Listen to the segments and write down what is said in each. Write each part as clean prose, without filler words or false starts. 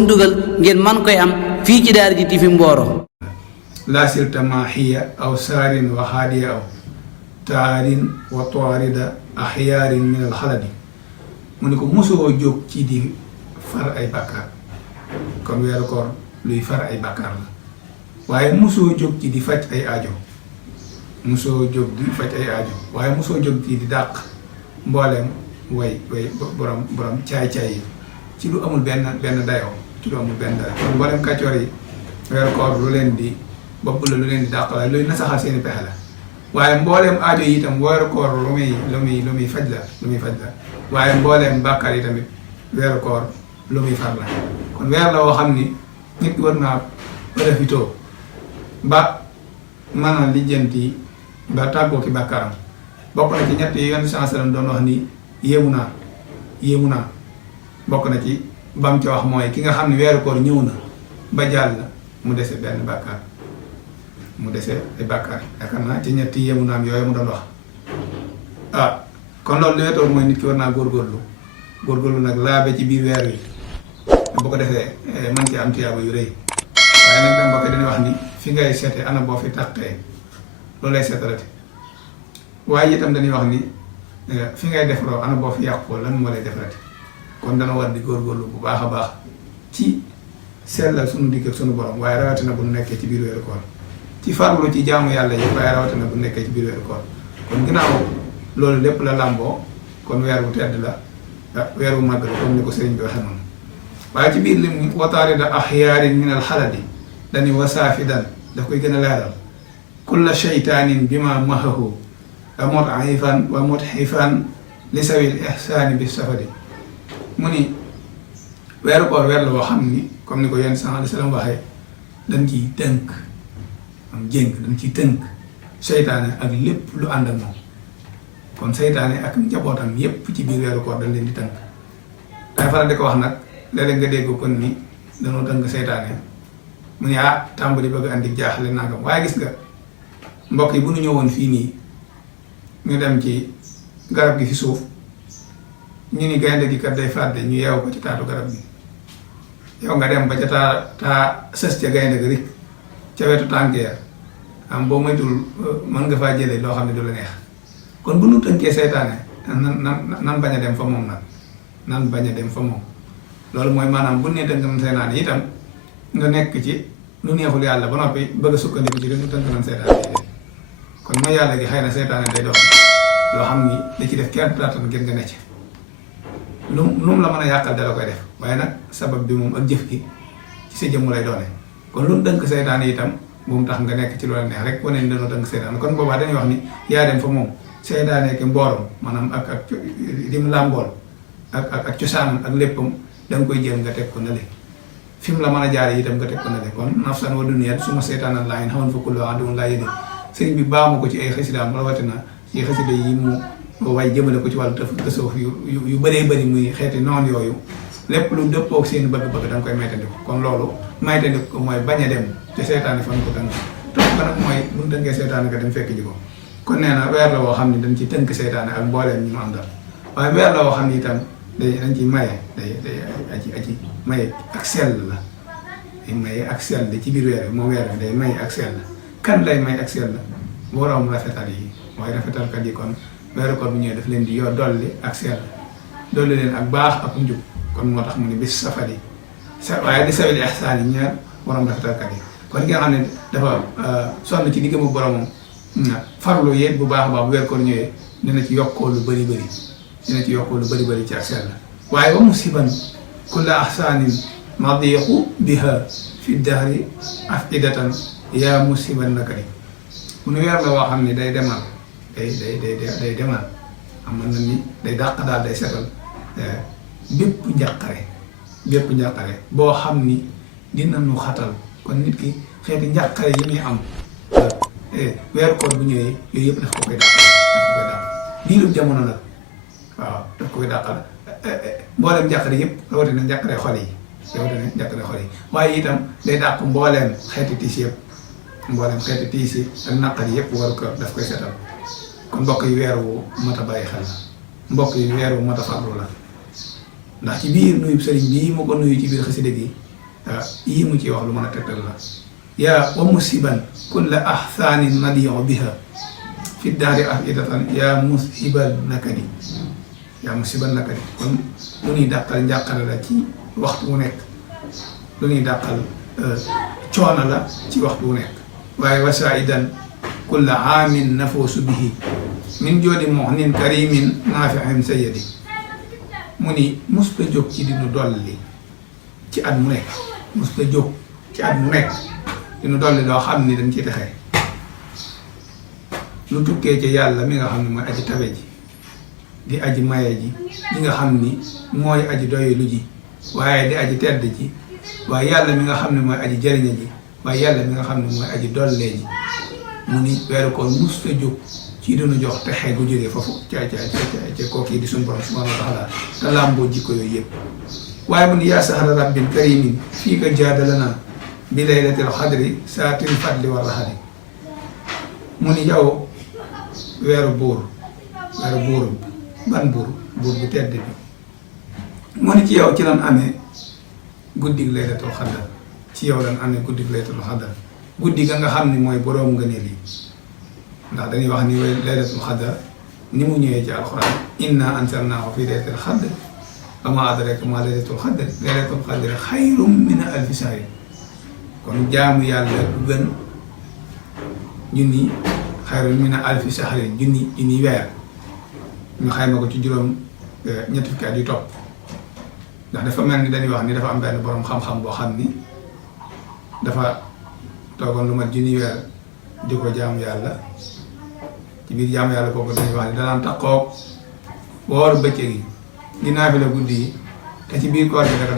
dugal ngeen man koy am fii ci Daara J TV Mboro. laa silta maaxiya aw saarin wa xaadiya aw taarin wa toorida axyaarin min alxaladi mu ne ko mosoo jóg ci di far ay bàkkaar kon weeru koor luy far ay bàkkaar la waaye mosoo jóg ci di faj ay aajo mosoo jóg di faj ay aajo waaye mosoo jóg ci di dàq mbooleem way borom caay-caay yi ci lu amul benn dayoo ci lu amul benn dayoo kon mbooleem kàccoor yi weeru koor lu leen di bopp la lu leen di dàq waaye luy nasaxal seeni pexe la waaye mbooleem aajo yi itam weeru koor lu muy faj la waaye mbooleem bàkkaar yi tamit weeru koor lu muy far la kon weer la woo xam ni nit ki war naa profitoo ba mën a lijjanti ba tàggoo ki bàkkaaram bokk na ci ñett yi Yonent sallallahu alayhi wasallam doon wax ni yéemu naa bokk na ci bam ci wax mooy ki nga xam ne weeru koor ñëw na ba jàll mu dese benn bàkkaar mu dese ay bàkkaar yaakaar naa ci ñetti yéemu naam yooyu mu doon wax kon loolu li wetoon mooy nit ki war naa góorgóorlu nag laabe ci biir weer wi boo ko defee man ci am tiyaaba yu rëy waaye nag da mbokk dañuy wax ni fi ngay seete ana boo fi tàqee loolu lay seetalati waaye itam dañuy wax ni fi ngay defaroo ana boo fi yàqoo lan moo lay defarati kon dana war di góorgóorlu bu baax a baax ci sellal sunu digg ak sunu borom waaye rawatina bu nekkee ci biir weeru koor ci farlu ci jaamu yàlla yi waaye rawatina bu nekkee ci biir weeru koor kon ginnaaw loolu lépp la làmboo kon weer wu tedd la weer wu màgg la comme ni ko sëriñ bi waxee noonu waaye ci biir lim wataarida axyaarin min alxaladi dañuy wasaafidan daf koy gën a leeral kulla sheytaanin bi ma mahahu wa mut'ifan wa mutxifan li sawil ihsaani bi safadi mu ni weeru koor weer la boo xam ni comme ni ko Yonent sallallahu alayhi wasallam waxee dañ ciy tënk dañ ciy tënk seytaane ak lépp lu ànd ak moom kon seytaane ak njabootam yépp ci biir weeru koor dañ leen di tënk day faral di ko wax nag léeg-léeg nga dégg kon ni dañoo tënk seytaane mu ne tàmbali bëgg andi jaaxle nangam waaye gis nga mbokk yi bu ñu ñëwoon fii nii ñu dem ci garab gi fi suuf ñu ni gaynde gi kat day fàdde ñu yeewu ko ci taatu garab gi yow nga dem ba ca taa sës ca gaynde gi rik ca wetu tànkeer am boo moytul mën nga faa jëlee loo xam ne du la neex kon bu ñu tënkee seytaane nan bañ a dem fa moom nan bañ a dem fa moom loolu mooy maanaam bu nee tënk nañ seytaane itam nga nekk ci lu neexul yàlla ba noppi bëgg a sukkandiku ci dañu tënk nañ seytaane yi kon mooy yàlla gi xëy na seytaane day doon loo xam ni da ci def kenn plaatan ngir nga necc lu mu la mën a yàqal da la koy def waaye nag sabab bi moom ak jëf gi ci sa jëmm lay doone kon lu mu dënk seytaane itam bu mu tax nga nekk ci lu la neex rek wane ni dañoo dënk seytaane kon boobaa dañuy wax ni yaa dem fa moom seytaane ki mboorom maanaam ak lim làmbool ak cosaanam ak léppam da nga koy jël nga teg ko na le fi mu la mën a jaare itam nga teg ko na le kon nafsan wa duniyat su ma seytaanal laa yin xaman fa kullu aduwwun laa yéene sëriñ bi baamu ko ci ay xasidaam rawatina ci xasida yi mu waaye jëmale ko ci wàllu tasawuf yu bëree bëri muy xeeti noon yooyu lépp lu dëppoo ak seen bëgg-bëgg da nga koy maytandiku kon loolu maytandiku ko mooy bañ a dem ci seytaane fan ko tënk topp ba nag mooy bu ñu tënkee seytaane nga dem fekk ji ko kon nee na weer la woo xam ne dañ ci tënk seytaane ak mbooleem ñi mu am dal waaye weer la woo xam ne itam dañ ci maye aji maye ak sell la day maye ak sell ci biir weer bi moom weer bi day maye ak sell kan lay may ak sell boroom rafetal yi mooy rafetalkat yi kon weeru koor bu ñëwee daf leen di yor dolli ak sell dolli leen ak baax ak njub kon moo tax mu ne bis safari waaye di sawil ihsaan yi ñaar boroom rafetalkat yi kon ki nga xam ne dafa sonn ci diggam ak boromam farlu yéeg bu baax a baax bu weeru koor ñëwee dina ci yokkoo lu bëri bëri ci ak sell waaye ba musiban kulla ahsaanin madiqu biha fi dahri afidatan yaa musiban nakari mu nu weer la woo xam ne day demal day demal am na ni day dàq daal day setal bépp njàqare boo xam ni dina nu xatal kon nit ki xeeti njàqare yi muy am weeru koor bu ñëwee yooyu yëpp daf ko koy dàqal diiru jamono nag waaw daf ko koy dàqal mbooleem njàqare yëpp rawatina njàqare xol yi waaye itam day dàq mbooleem xeeti tiis yëpp mbooleem xeeti tiis yi ak naqar yëpp waru ko daf koy setal kon mbokk yi weer wu mat a bàyyi xel la mbokk yi weer wu mat a farlu la ndax ci biir nuyu sëriñ bii mu ko nuyu ci biir xasida gi yii mu ci wax lu mën a tegtal la yaa wa musiban kulla ahsaanin nadiu biha fi daari afidatan yaa musibal nakadi kon lu ñuy dàqal njàqare la ci waxtu wu nekk lu ñuy dàqal coono la ci waxtu wu nekk waaye wasaidan kulla aamin nafoosu bihi min joodi muxnin karimin naafiin sayidi mu ni musta jóg ci dinu dolli ci at mu nekk musta jóg ci at mu nekk dinu dolli loo xam ni dañ ci texee lu tukkee ci yàlla mi nga xam ne mooy aji tabe ji di aji maye ji li nga xam ni mooy aji doylu ji waaye di aji tedd ji waaye yàlla mi nga xam ne mooy aji jëriña ji waaye yàlla mi nga xam ne mooy aji dollee ji mu ni weeru koor musta jóg ci dinu jox texe gu jógee foofu ca kooku di suñu borom subhanahu wa taala te làmboo jikko yooyu yëpp waaye mu ni yaa sahra rabbin karimin fii ka jaadalana bi laylatil xadri saatil fadli wa rahadi mu ni yow weeru buur ban buur bu tedd bi mu ni ci yow ci lan amee guddig laylatul xadar ci yow lan amee guddig laylatul xadar guddi ga nga xam ni mooy boroom nga ne lii ndax dañuy wax ni laylatul xadar ni mu ñëwee ci alxuraan inna anzalnaahu fi laylatil xadr wa maa adraaka maa laylatul xadr laylatul xadr xayrun min alfi shahrin kon jaamu yàlla du gën junni xayrun min alfi shahrin junni weer ñu xayma ko ci juróom ñetti fukki at yu topp ndax dafa mel ni dañuy wax ni dafa am benn boroom xam-xam boo xam ni dafa toogoon lu mat junni weer di ko jaamu yàlla ci biir jaamu yàlla kooku dañuy wax ni danaan taxoog woor bëccëg yi di naafila guddi yi te ci biir koor gi da ko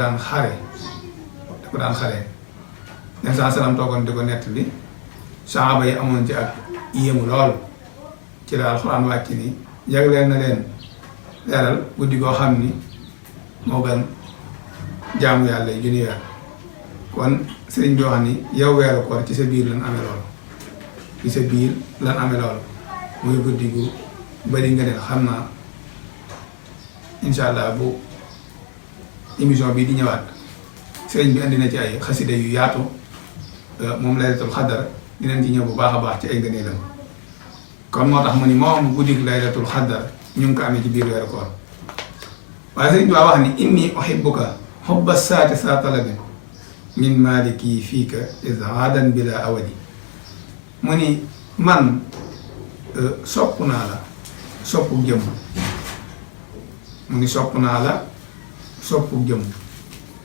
daan xare nen saa salaam toogoon di ko nett bi saxaaba yi amoon ci ak yéemu lool ci la alxuraan wàcc ni jagleel na leen leeral guddi goo xam ni moo gën jaamu yàlla yi junni weer kon sëriñ bi wax ni yow weeru koor ci sa biir lan amee loolu muy guddi gu bari nga leen xam naa insha allah bu émission bii di ñëwaat sëriñ bi andi na ci ay xasida yu yaatu moom laylatul xadar dinañ ci ñëw bu baax a baax ci ay ngëneelam kon moo tax mu ni moom guddi laylatul xadar ñu ngi ko amee ci biir weeru koor waaye sëriñ bi wax ni inni uhibbuka hubba saati saa talabin min maliki fiika izhadan bila awadi mu ni man sopp naa la soppu jëmm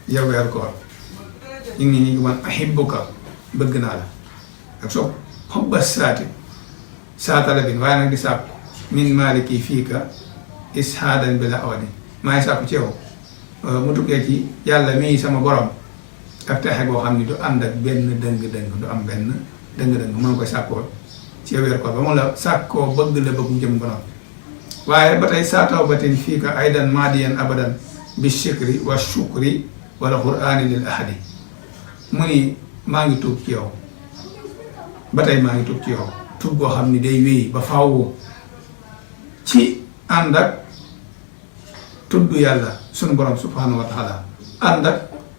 yow weeru koor inni ni man uhibbuka bëgg naa la ak sopp hubba saati saa talabin waaye nag di sàkku min maliki fiika izhadan bila awadi maay sàkku ci yow mu tukkee ci yàlla mii sama borom ak texe goo xam ni du ànd ak benn dëng-dëng du am benn dëng-dëng maa ngi koy sàkkoo ci weeru koor ba mu la sàkkoo bëgg la bëggu jëm borom waaye ba tey saa tawbatin fii ka aydan maadiyan abadan bi shikri wa shukri wala qur'aani lil ahadi mu ni maa ngi tuub ci yow ba tey maa ngi tuub ci yow tuub goo xam ni day wéy ba faaw ci ànd ak tudd yàlla sunu borom subhanahu wa taala ànd ak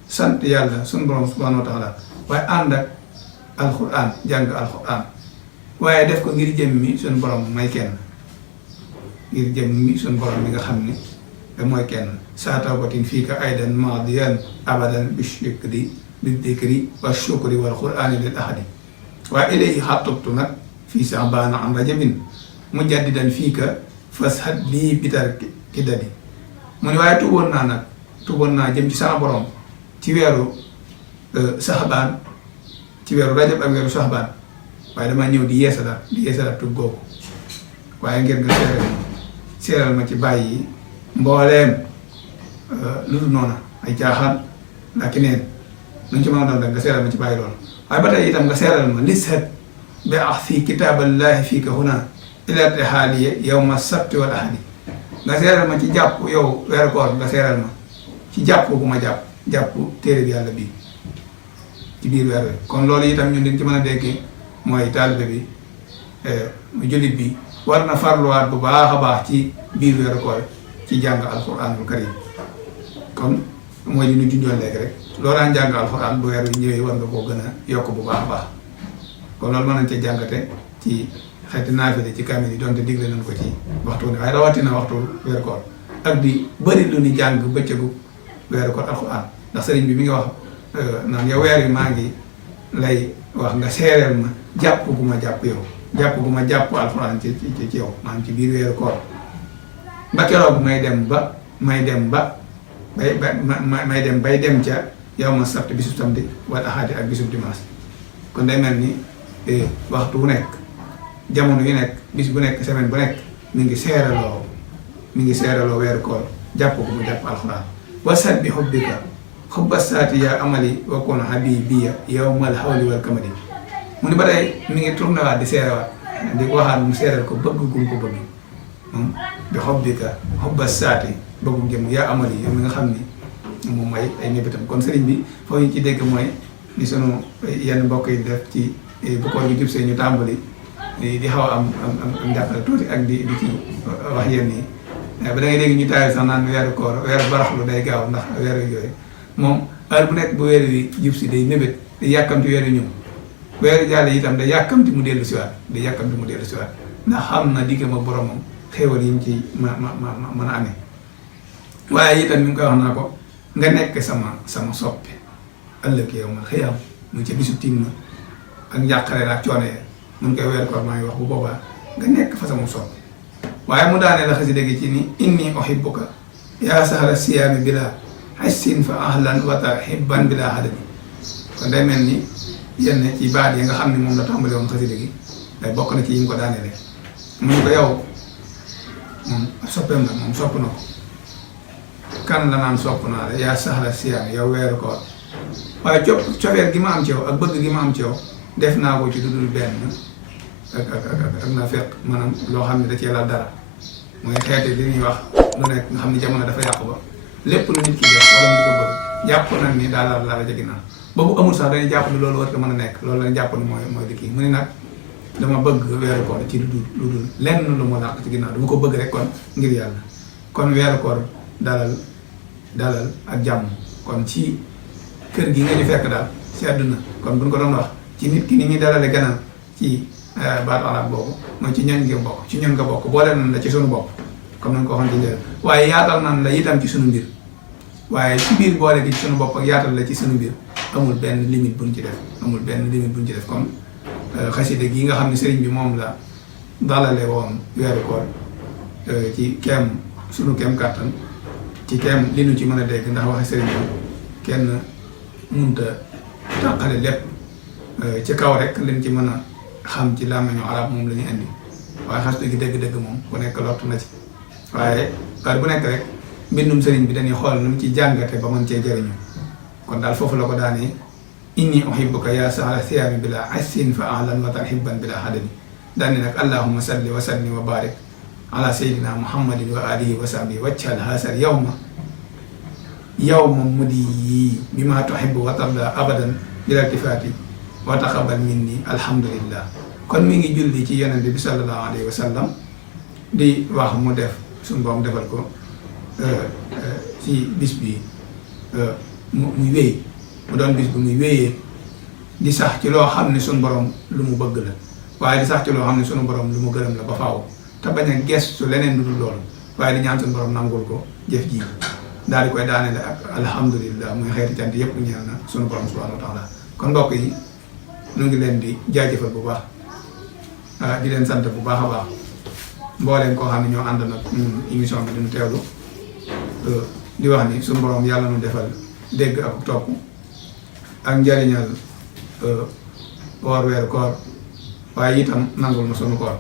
sant yàlla sunu borom subhanahu wa taala waaye ànd ak alquran jàng alquran waaye def ko ngir jëmmi sunu borom may kenn ngir jëmmi sunu borom mi nga xam ni mooy kenn saa tawbatin fii ka aydan maadiyan abadan bi shikri bi dikri wa shukri wal qurani lil ahadi waaye ilayhi xatubtu nag fii sabaana an rajabin mujaddidan fii ka fashad lii bitar ki dadi mu ne waaye tuuboon naa jëm ci sama borom ci weeru saxbaan ci weeru rajab ak weeru saxbaan waaye damaa ñëw di yeesalaat tub googu waaye ngir nga seeral ma ci bàyyi mbooleem lu dul noona ay caaxaan ndax ki neen nuñ ci mën a doon rek nga seeral ma ci bàyyi loolu waaye ba tey itam nga seeral ma lisat bi ax fii kitaaballahi fii ka huna ila tihaaliya yawma sabti wal ahadi nga seeral ma ci jàpp yow weeru koor nga seeral ma ci jàpp bu ma jàpp téere bi yàlla bii ci biir weer wi kon loolu itam ñun liñ ci mën a déggee mooy taalibe bi mu jullit bi war na farluwaat bu baax a baax ci biir weeru koor ci jàng alquranul karim kon mooy li ñu junjoon léegi rek loo daan jàng alxuraan bu weer wi ñëwee war nga koo gën a yokk bu baax a baax kon loolu mën nañ cee jàngate ci xeeti naafile ci kaamil yi donte digle nañ ko ci waxtu ne waaye rawatina waxtu weeru koor ak di bëri lu ni jàng bëccëgu weeru koor alxuraan ndax sëriñ bi mi ngi wax naan yow weer wi maa ngi lay wax nga seereel ma jàpp gu ma jàpp yow jàpp gu ma jàpp alxuraan ci yow maanaam ci biir weeru koor ba keroog may dem bay dem ca yow ma sabti bisu samedi wala axaati ak bisu dimanche kon day mel ni waxtu bu nekk jamono yu nekk bis bu nekk semaine bu nekk mi ngi seeraloo weeru koor jàpp ko mu jàpp alxuraan wasat bi xubbika xubba saati yaa amali wakkoon habibiya yawmal hawli wal kamali mu ni ba tey mi ngi tourné waat di seerewaat di waxaat mu seeral ko bëgg gum ko bëgg moom bi xubbika xubba saati bëggum jëm yaa amali yow mi nga xam ni moom mooy ay ñëbbitam kon sëriñ bi foofu ñu ci dégg mooy ni sunu yenn mbokk yi def ci bu koor gi jub see ñu tàmbali di xaw a am njàppale tuuti ak di ci wax yenn yi ba da ngay dégg ñu taayal sax naan weeru koor weeru baraxlu day gaaw ndax weeru yooyu moom heure bu nekk bu weer wi jub si day mébét day yàkkamti weeru ñëw weeru jàll itam day yàkkamti mu dellu siwaat ndax xam na digg ma boromam xéewal yi mu ci mën a amee waaye itam mi ngi koy wax naa ko nga nekk sama soppe ëllëg yow ma xëyam mu ci bisu tiim na ak njàqare la ak coono ya mun koy weer koor maa ngi wax bu boobaa nga nekk fa sama soppe waaye mu daanee la xasi dégg ci ni inni uhibbuka yaa sahra siyaami bila hassin fa ahlan wa tarhibban bila hadami kon day mel ni yenn ci baat yi nga xam ne moom la tàmbali woon xasi dégg day bokk na ci yi mu ko daaneele mu ko yow moom soppeem la moom sopp na ko kan la naan sopp naa la yaa sahra siyaami yow weeru koor waaye cofeer gi ma am ci yow ak bëgg gi ma am ci yow def naa ko ci dudul benn ak na fekk maanaam loo xam ne da cee la dara mooy xeeti li ñuy wax lu nekk nga xam ne jamono dafa yàqu ba lépp lu nit ki def wala mu di ko bëgg jàpp nañ ni daal la ca ginnaaw boobu amul sax dañuy jàpp ni loolu war ko mën a nekk loolu lañ jàpp ni mooy di kii mu ne nag dama bëgg weeru koor ci lu dul lenn lu mu làq ci ginnaaw dama ko bëgg rek kon ngir yàlla kon weeru koor dalal ak jàmm kon ci kër gi nga ñu fekk daal ci àdduna kon buñ ko doon wax ci nit ki ni ñuy dalale ganam ci baatu arab boobu mooy ci ñoñ nga bokk boole nañ la ci sunu bopp comme nañ ko waxoon ci njëriñ waaye yaatal nañ la itam ci sunu mbir waaye ci biir boole gi ci sunu bopp ak yaatal la ci sunu mbir amul benn limite buñ ci def kon xasida gi nga xam ne sëriñ bi moom la dalale woon weeru koor ci sunu kem kàttan ci li nu ci mën a dégg ndax waxe sëriñ bi kenn munta tàqale lépp ci kaw rek liñ ci mën a xam ci làmmiñu arab moom la ñu indi waaye xas dëgg dëgg moom ku nekk lottu na ci waaye heure bu nekk rek mbindum sëriñ bi dañuy xool nu mu ci jàngate ba mën cee jëriñu kon daal foofu la ko daanee inni uhibbuka yaa sahra siyaami bila assin fa ahlan wa tarhibban bila hadami daane nag allahumma salli wa sallim wa barik ala sayyidina muhammadin wa alihi wa sahbihi wajhal haasal yawma mudi bima tuhibbu wa tarda abadan bila iltifati wa taqabbal minni alhamdulillah kon mi ngi julli ci yonent bi sallallahu alayhi wa sallam di wax mu def suñu borom defal ko ci bis bi muy wéy mu doon bis bu muy wéyee di sax ci loo xam ne suñu borom lu mu bëgg la waaye di sax ci loo xam ne suñu borom lu mu gërëm la ba faaw te bañ a gestu leneen lu dul loolu waaye di ñaan suñu borom nangul ko jëf ji daal di koy daanele ak alhamdulillah muy xeeti cant yépp ñeel na suñu borom subhanahu wa taala kon mbokk yi ñu ngi leen di jaajëfal bu baax di leen sant bu baax a baax mbooleen koo xam ne ñoo ànd nag émission bi duñu teewlu di wax ni suñu borom yàlla nu defal dégg ak topp ak njariñal woor weeru koor waaye itam nangul na sunu koor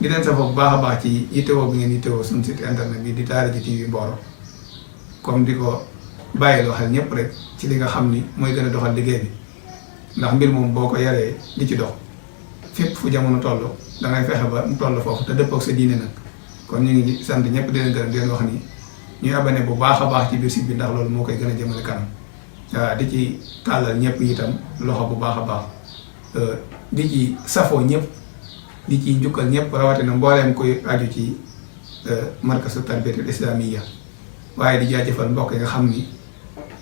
di leen sa bu baax a baax ci yittewoo bi ngeen yittewoo suñu site internet bi di Daaraji TV Mboro comme di ko bàyyiloo xel ñëpp rek ci li nga xam ni mooy gën a doxal liggéey bi ndax mbir moom boo ko yaree di ci dox fépp fu jamono toll dangay fexe ba mu toll foofu te dëppoo ak sa diine nag kon ñu ngi sant ñëpp di leen gërëm di leen wax ni ñuy abonné bu baax a baax ci biir site bi ndax loolu moo koy gën a jëmale kanam waaw di ci tàllal ñëpp itam loxo bu baax a baax di ci safoo ñëpp di ci njukkal ñëpp rawatina mbooleem koy aju ci markazu tarbiyatul islamiyya waaye di jaajëfal mbokk yi nga xam ni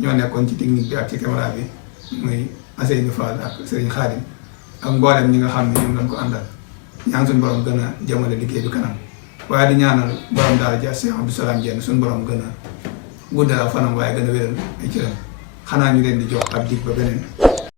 ñoo nekkoon ci technique bi ak ci caméra bi muy Aseyni Fall ak Serigne Khadim ak mboolem ñi nga xam ne ñoom lañ ko àndal ñaan suñu borom gën a jëmale liggéey bi kanam waaye di ñaanal borom daal ja Cheikh Abdou Salam Diène suñu borom gën a guddal ak fanam waaye gën a wéral ay cëram xanaa ñu leen di jox ab dig ba beneen